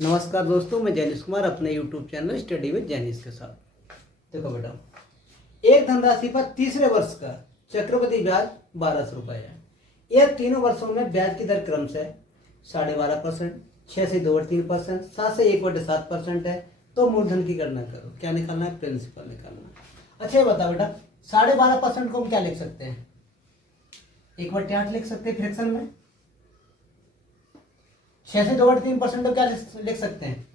नमस्कार दोस्तों, मैं जैनिश कुमार अपने YouTube channel study with Jainish के साथ। देखो बेटा, एक धनराशि पर तीसरे वर्ष का चक्रवृद्धि ब्याज 1200 रुपये है। यह तीनों वर्षों में ब्याज की दर क्रमशः 12.5%, 6 से 2/3%, 7 से 1/7% है। तो मूलधन की गणना करो। क्या निकालना है? प्रिंसिपल निकालना है। अच्छा ये बता बेटा, 12.5% को हम क्या लिख सकते हैं? 1/8 लिख सकते हैं फ्रैक्शन में। 6 से 2/3% तो क्या लिख सकते हैं?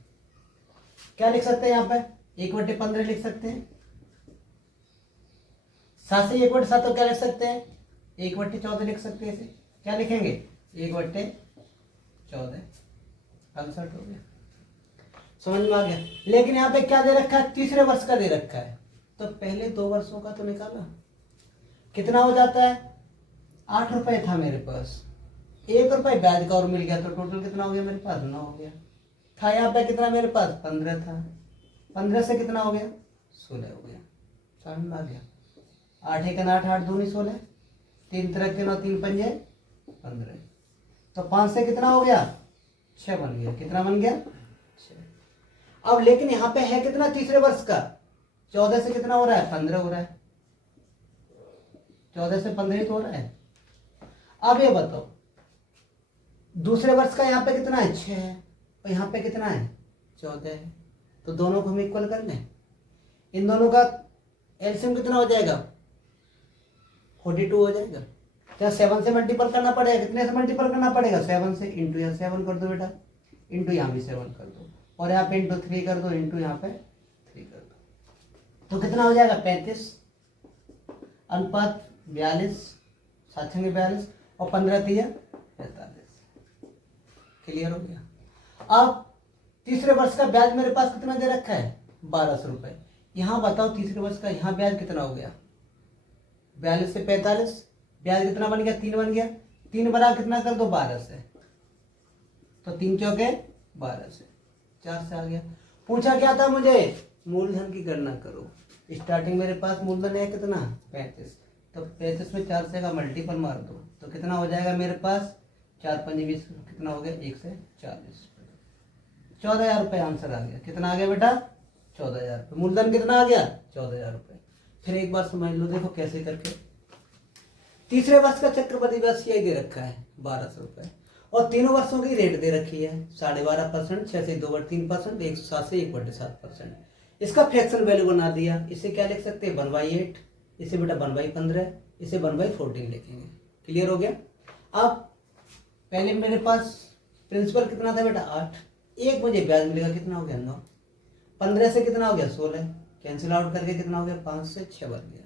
क्या लिख सकते हैं यहाँ पे? 1/15 लिख सकते हैं। 7 से 1/7 तो क्या लिख सकते हैं? 1/14 लिख सकते हैं। इसे क्या लिखेंगे? 1/14। आंसर हो गया, समझ में आ गया। लेकिन यहाँ पे क्या दे रखा है? तीसरे वर्ष का दे रखा है। तो पहले 2 वर्षों का तो निकाला, कितना हो जाता है? 8 रुपए था मेरे पास, 1 रुपए ब्याज का और मिल गया, तो टोटल कितना हो गया मेरे पास? 9 हो गया। था यहाँ पे कितना मेरे पास? 15 था। 15 से कितना हो गया? 16 हो गया। समझ में आ गया। 8 1 8, 8 2 16, 3 3 9, 3 5 15। तो 5 से कितना हो गया? 6 बन गया। कितना बन गया? 6। अब लेकिन यहाँ पे है कितना तीसरे वर्ष का? 14 से कितना हो रहा है? 15 हो रहा है। 14 से 15 तो हो रहा है। अब ये बताओ, दूसरे वर्ष का यहाँ पे कितना है? 6 है। और यहाँ पे कितना है? 14 है। तो दोनों को हम इक्वल कर लें। इन दोनों का एलसीएम कितना हो जाएगा? 42 हो जाएगा। क्या 7 से मल्टीपल करना पड़ेगा? कितने से मल्टीपल करना पड़ेगा? 7 से। इंटू यहाँ 7 कर दो बेटा, इंटू यहाँ भी 7 कर दो, और यहाँ पे इंटू 3 कर दो, इंटू यहाँ पे 3 कर दो। तो कितना हो जाएगा? 35 अनुपात 42, 7 छंगे 42, और 15 3 45। क्लियर हो गया। अब तीसरे वर्ष का ब्याज मेरे पास कितना दे रखा है? 1200 रुपए। यहां बताओ तीसरे वर्ष का यहां ब्याज कितना हो गया? 42 से 45, ब्याज कितना बन गया? 3 बन गया। 3 बना कितना कर दो? 12 से। तो 3 चौके 12 से, 4 से आ गया। पूछा क्या था मुझे? मूलधन की गणना करो। स्टार्टिंग मेरे पास मूलधन है कितना? 35। तो 35 में 4 से का मल्टीपल मार दो, तो कितना हो जाएगा मेरे पास? 4 5 20, कितना हो गया? 1 से 40। 14,000 रुपये आंसर आ गया। कितना आ गया बेटा? 14,000 रुपये। मूलधन कितना आ गया? 14,000 रुपये। फिर एक बार समझ लो, देखो कैसे करके। तीसरे वर्ष का चक्रवृद्धि ब्याज सीआई दे रखा है 1200 रुपये, और तीनों वर्षों की रेट दे रखी है 12.5%, 6 से 2/3%, 107 से 1/7%। इसका फ्रैक्शन वैल्यू बना दिया। इसे क्या लिख सकते हैं? 1/8। इसे बेटा 1/15, इसे 1/14 लिखेंगे। क्लियर हो गया। अब पहले मेरे पास प्रिंसिपल कितना था बेटा? 8। एक मुझे ब्याज मिलेगा, कितना हो गया? 9। 15 से कितना हो गया? 16। कैंसिल आउट करके कितना हो गया? 5 से 6 बन गया।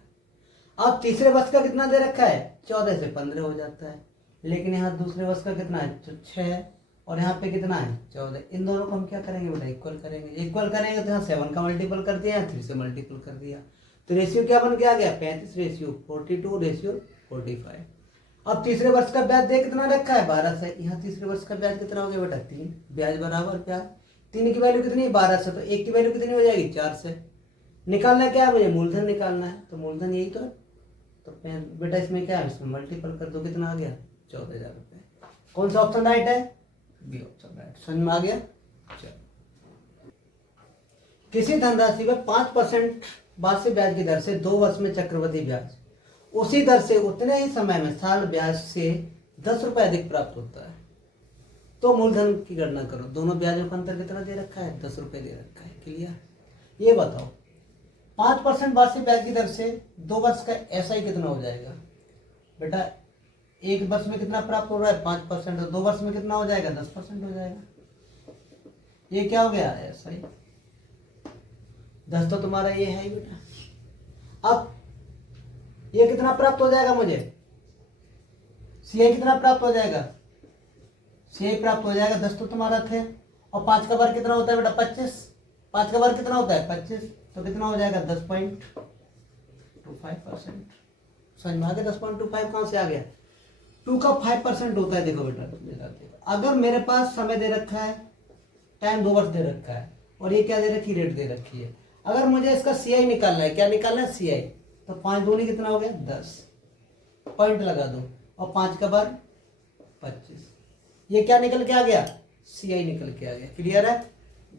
अब तीसरे वर्ष का कितना दे रखा है? 14 से 15 हो जाता है। लेकिन यहाँ दूसरे वर्ष का कितना है? 6 है, और यहाँ पे कितना है? 14। इन दोनों को हम क्या करेंगे बेटा? इक्वल करेंगे। इक्वल करेंगे तो यहाँ 7 का मल्टीपल कर दिया, 3 से मल्टीपल कर दिया। तो रेशियो क्या बन के आ गया? 35 रेशियो 42 रेशियो 45। अब तीसरे वर्ष का ब्याज दे कितना रखा है? 12 से। यहाँ तीसरे वर्ष का ब्याज कितना हो गया बेटा? 3। ब्याज बराबर ब्याज। 3 की वैल्यू कितनी है? 12 से। तो 1 की वैल्यू कितनी हो जाएगी? 4 से। निकालना क्या है मुझे? मूलधन निकालना है। तो मूलधन यही तो बेटा इसमें क्या है? इसमें मल्टीपल कर दो। कितना आ गया? 14,000 रुपये। कौन सा ऑप्शन राइट है? B option right. समझ में आ गया। चलो, किसी धनराशि पर 5% वार्षिक ब्याज की दर से 2 वर्ष में चक्रवृद्धि ब्याज उसी दर से उतने ही समय में साल ब्याज से 10 रुपए अधिक प्राप्त होता है, तो मूलधन की गणना करो। दोनों ब्याजों का अंतर कितना दे रखा है? 10 रुपए दे रखा है। क्लियर। ये बताओ, 5% वार्षिक ब्याज की दर से 2 वर्ष का एसआई कितना हो जाएगा बेटा? 1 वर्ष में कितना प्राप्त हो रहा है? 5%। तो 2 वर्ष में कितना हो जाएगा? 10% हो जाएगा। ये क्या हो गया? एसआई। 10 तो तुम्हारा ये है ही बेटा। अब ये कितना प्राप्त हो जाएगा मुझे? सीआई कितना प्राप्त हो जाएगा? सीआई प्राप्त हो जाएगा 10 तो तुम्हारा थे, और 5 का वर्ग कितना होता है बेटा? 25। 5 का वर्ग कितना होता है? 25। तो कितना हो जाएगा? 10.25%। समझ में आ गया? 10.25 कहां से आ गया? 2 का 5% होता है। देखो बेटा, अगर मेरे पास समय दे रखा है, टाइम 2 वर्ष दे रखा है, और ये क्या दे रखी? रेट दे रखी है। अगर मुझे इसका सीआई निकालना है, क्या निकालना है? सीआई। तो 5 दूनी कितना हो गया? 10। पॉइंट लगा दो, और 5 का वर्ग 25। ये क्या निकल के आ गया? सी आई निकल के आ गया। क्लियर है?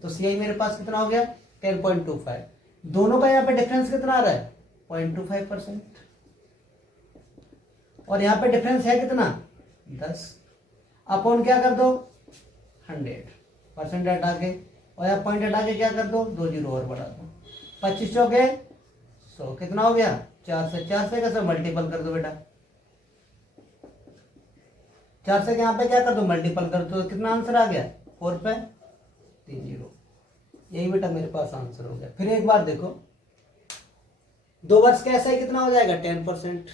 तो सी आई मेरे पास कितना हो गया 10.25। दोनों का यहाँ पे डिफरेंस कितना आ रहा है 0.25%, और यहाँ पे डिफरेंस है कितना 10 अपॉन क्या कर दो 100% हटा के, और यहाँ पॉइंट हटा के क्या कर दो 2 जीरो और बढ़ा दो, 25 चौके 100 कितना हो गया 4 से कैसे मल्टीपल कर दो बेटा, 4 से यहाँ पे क्या कर दो मल्टीपल कर दो, कितना आंसर आ गया 4 पे 3 जीरो। यही बेटा मेरे पास आंसर हो गया। फिर एक बार देखो 2 वर्ष का एसआई कितना हो जाएगा 10%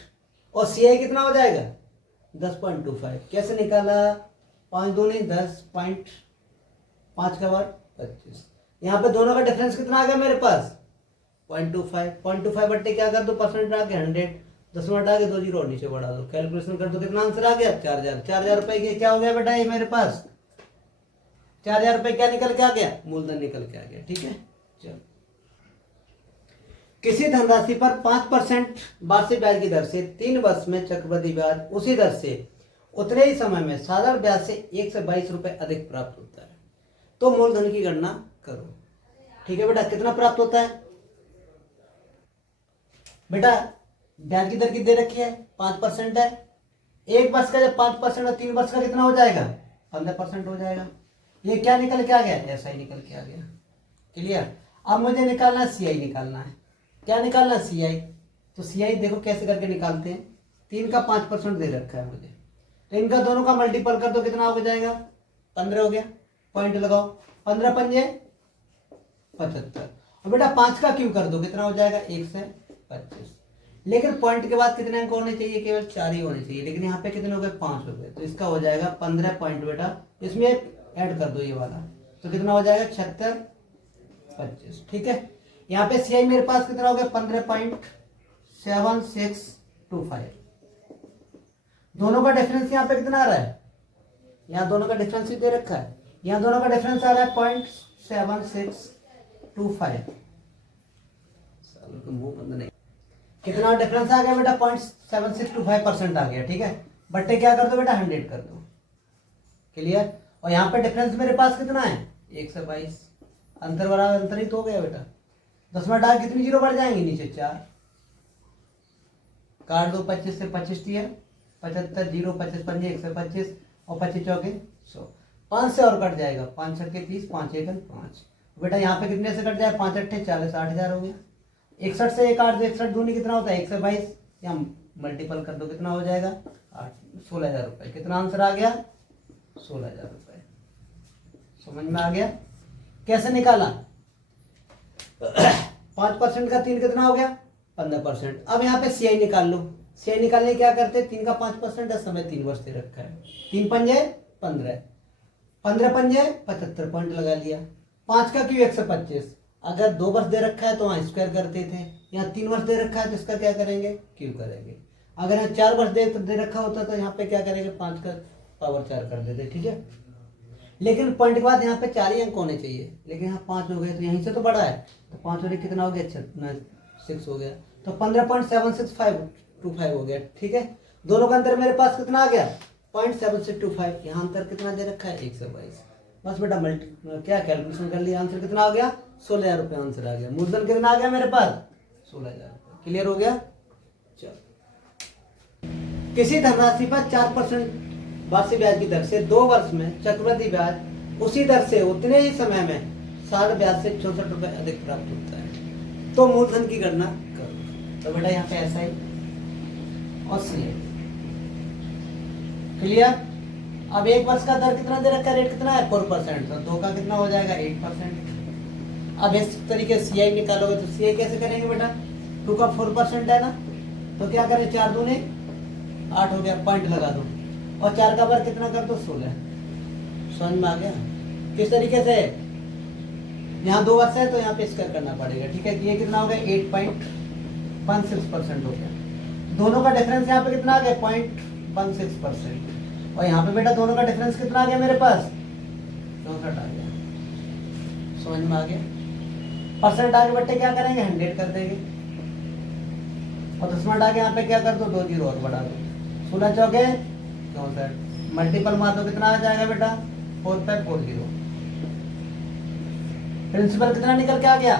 और सीआई कितना हो जाएगा 10.25। कैसे निकाला 5 दूनी 10 पॉइंट 5 का बार 25। यहाँ पे दोनों का डिफरेंस कितना आ गया मेरे पास 0.25 बट्टे क्या कर दो परसेंट आ गया 100, 10 में हटा के 2 जीरो नीचे बढ़ा दो, कैलकुलेशन कर दो कितना आंसर आ गया 4000 रुपए की क्या हो गया बेटा ये मेरे पास 4000 रुपए क्या निकल के आ गया मूलधन निकल के आ गया। ठीक है चलो, किसी धनराशि पर 5% वार्षिक ब्याज की दर से 3 वर्ष में चक्रवृद्धि ब्याज उसी दर से उतने ही समय में साधारण ब्याज से 1 से 22 रुपए अधिक प्राप्त होता है, तो मूलधन की गणना करो। ठीक है बेटा, कितना प्राप्त होता है बेटा, ब्याज की दर की दे रखी है 5% है, एक वर्ष का जब 5% और 3 वर्ष का कितना हो जाएगा 15% हो जाएगा। ये क्या निकल के आ गया ऐसा ही निकल के आ गया। क्लियर? अब मुझे निकालना है सीआई निकालना है। क्या निकालना है सीआई? तो सीआई देखो कैसे करके निकालते हैं, 3 का 5% दे रखा है मुझे, तो इनका दोनों का मल्टीपल कर दो कितना हो जाएगा 15 हो गया, पॉइंट लगाओ 15 पंजे 75, और बेटा 5 का क्यों कर दो कितना हो जाएगा 1 से 25। लेकिन पॉइंट के बाद कितने अंक होने चाहिए केवल 4 ही होने चाहिए, लेकिन यहाँ पे कितने हो गए 5 हो गए, तो इसका हो जाएगा 15 पॉइंट बेटा इसमें ऐड कर दो ये वाला, तो कितना हो जाएगा 76 25। ठीक है, यहाँ पे सीआई मेरे पास कितना हो गया 15.7625। दोनों का डिफरेंस यहाँ पे कितना आ रहा है, यहाँ दोनों का डिफरेंस ही दे रखा है, यहाँ दोनों का डिफरेंस आ रहा है 0.7625। मुंह बंद नहीं, कितना डिफरेंस आ गया बेटा 0.7625% आ गया। ठीक है, बट्टे क्या कर दो बेटा 100 कर दो। क्लियर? और यहाँ पे डिफरेंस मेरे पास कितना है 1 से 22, अंतर बराबर अंतर ही तो हो गया बेटा, 10 में डाल कितनी जीरो बढ़ जाएंगे नीचे 4, काट दो 25 से 25 दिया 75 जीरो 25 पंजे 125 और 25 चौके 100, 5 से और कट जाएगा 5 छक्के 30 5 एकन 5 बेटा, यहाँ पे कितने से कट जाए 5 अट्ठे 40 8000 हो गया। 61 से 1 काट दो 61 दूनी कितना होता है 1 से 22, यहाँ मल्टीपल कर दो कितना हो जाएगा 16,000 रुपए। कितना आंसर आ गया 16,000 रुपए। समझ में आ गया कैसे निकाला? 5% का 3 कितना हो गया 15%। अब यहाँ पे सीआई निकाल लो। सीआई निकालने क्या करते हैं 3 का 5% है, समय 3 वर्ष दे रखा है, 3 पंजे 15, 15 पंजे 75 पॉइंट लगा लिया। 5 का क्यों 125, अगर 2 वर्ष दे रखा है तो वहाँ स्क्वायर करते थे, यहाँ 3 वर्ष दे रखा है तो इसका क्या करेंगे क्यों करेंगे। अगर यहाँ 4 वर्ष दे रखा होता तो यहाँ पे क्या करेंगे 5 का पावर 4 कर देते। ठीक है, लेकिन पॉइंट के बाद यहाँ पे 4 ही अंक होने चाहिए, लेकिन यहाँ 5 हो गए तो यहीं से तो बड़ा है, तो 5 और 1 कितना हो गया 6 हो गया, तो 15.7625 हो गया। ठीक है, दोनों का अंतर मेरे पास कितना आ गया 0.7625, यहाँ अंतर कितना दे रखा है 1 से 22। बस बेटा क्या कैलकुलेशन कर लिया, आंसर कितना आ गया 16,000 रुपये आंसर आ गया। मूलधन कितना आ गया मेरे पास 16,000 रुपये। क्लियर हो गया? चलो, किसी धनराशि पर 4% वार्षिक ब्याज की दर से 2 वर्ष में चक्रवृद्धि ब्याज उसी दर से उतने ही समय में साधारण ब्याज से 64 रुपए अधिक प्राप्त होता है, तो मूलधन की गणना करो। तो बेटा यहाँ पे ऐसा ही और सीआई। क्लियर? अब 1 वर्ष का दर कितना दे रखा है, रेट कितना है 4%, तो 2 का कितना हो जाएगा 8%। अब इस तरीके से सीआई निकालोगे तो सीआई कैसे करेंगे बेटा, 2 का 4% है ना, तो क्या करें 4 दूने 8 हो गया, पॉइंट लगा दो, और 4 का बार कितना कर दो 16। समझ में आ गया किस तरीके से? यहाँ 2 वर्ष है तो यहाँ पे स्क्वायर करना पड़ेगा। ठीक है, ये कितना हो गया 8.16% हो गया। दोनों का डिफरेंस यहाँ पे कितना आ गया 0.16%, और यहाँ पे बेटा दोनों का डिफरेंस कितना आ गया मेरे पास 64 आ गया। समझ में आ गया? परसेंट आगे बट्टे क्या करेंगे 100 कर देंगे, और 10 में आगे यहाँ पे क्या कर दो 2 जीरो और बढ़ा दो, 16 चौके 64, मल्टीपल मार दो कितना आ जाएगा बेटा 4540। प्रिंसिपल कितना निकल के आ गया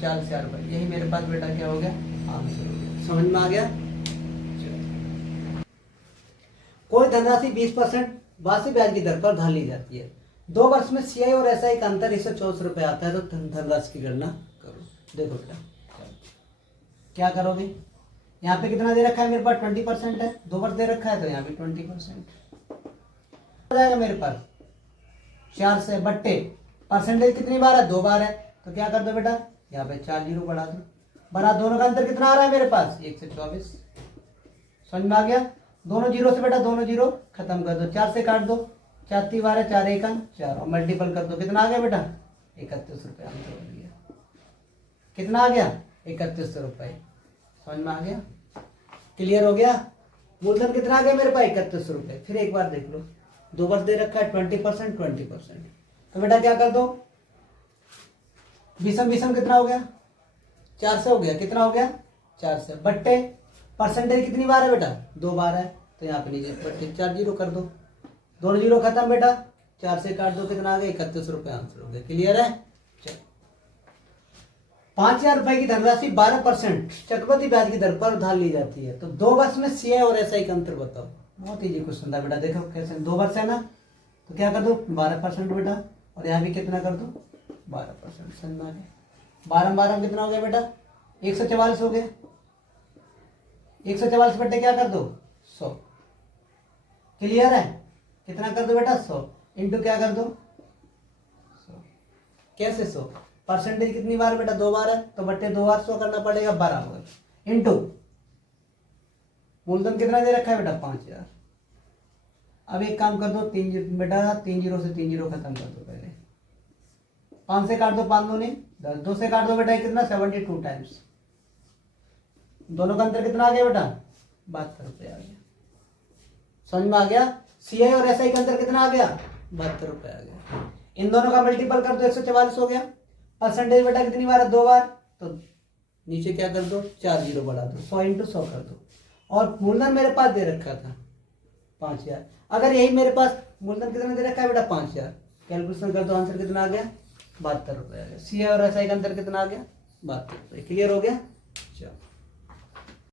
40,000 रुपए। यही मेरे पास बेटा क्या हो गया आंसर हो गया। समझ में आ गया। कोई धनराशि 20% वार्षिक ब्याज की दर पर धार ली जाती है। 2 वर्ष में सीआई और एसआई का अंतर 124 रुपए आता है, तो धनराशि की गणना करो। देखो बेटा क्या करोगे, यहाँ पे कितना दे रखा है मेरे पास 20% है, 2 वर्ष दे रखा है तो यहाँ पे 20% हो जाएगा मेरे पास 4 से बट्टे परसेंटेज कितनी बार है 2 बार है, तो क्या कर दो बेटा यहाँ पे 4 जीरो बढ़ा दो, बना दोनों का अंतर कितना आ रहा है मेरे पास 1 से 24। समझ में आ गया। दोनों जीरो से बेटा दोनों जीरो खत्म कर दो, 4 से काट दो, 4 3 बार है 4 1 4 और मल्टीपल कर दो, कितना आ गया बेटा 31 रुपये आंसर हो गया। कितना आ गया 31 रुपये। समझ में आ गया, क्लियर हो गया। मूलधन कितना आ गया मेरे पास 31 रुपये। फिर एक बार देख लो 2 वर्ष दे रखा है 20%, तो बेटा क्या कर दो विषम कितना हो गया 4 से हो गया, कितना हो गया 4 से बट्टे परसेंटेज कितनी बार है बेटा 2 बार है, तो यहाँ पे नीचे बट्टे 4 जीरो कर दो, दोनों जीरो खत्म बेटा 4 से काट दो, कितना आ गया 31 रुपये आंसर हो गया। क्लियर है। चलो 5,000 रुपए की धनराशि 12% चक्रवृद्धि ब्याज की दर पर उधार ली जाती है, तो 2 वर्ष में सीआई और एसआई का अंतर बताओ। बहुत इजी क्वेश्चन था बेटा, देखो कैसे 2 वर्ष है ना, तो क्या कर दो 12% बेटा, और यहाँ भी कितना कर दो 12%। समझ में आ गया। 12 कितना हो गया बेटा 144 हो गया, 144 बट्टे क्या कर दो 100। क्लियर है। कितना कर दो बेटा 100 इंटू क्या कर दो 100। कैसे 100 परसेंटेज कितनी बार बेटा 2 बार है, तो बट्टे 2 बार 100 करना पड़ेगा बराबर इंटू मूलधन कितना दे रखा है बेटा 5,000। अब एक काम कर दो 3 बेटा 3 जीरो से 3 जीरो खत्म कर दो, पहले 5 से काट दो 5 दो नहीं 10, 2 से काट दो बेटा कितना 72 टाइम्स, दोनों का अंतर कितना आ गया बेटा 72 रुपये आ गया। समझ में आ गया। सीआई और एसआई का अंतर कितना आ गया 72 रुपये आ गया। इन दोनों का मल्टीपल कर दो 144 हो गया। परसेंटेज बेटा कितनी बार है 2 बार, तो नीचे क्या कर दो 4 जीरो बढ़ा दो 100 इंटू 100 कर दो, और मूलधन मेरे पास दे रखा था 5,000। अगर यही मेरे पास मूलधन कितना दे रखा है बेटा 5,000, कैलकुलेशन कर दो आंसर कितना आ गया 72 रुपये आ गया। सीआई और एसआई का अंतर कितना आ गया 72 रुपये। क्लियर हो गया।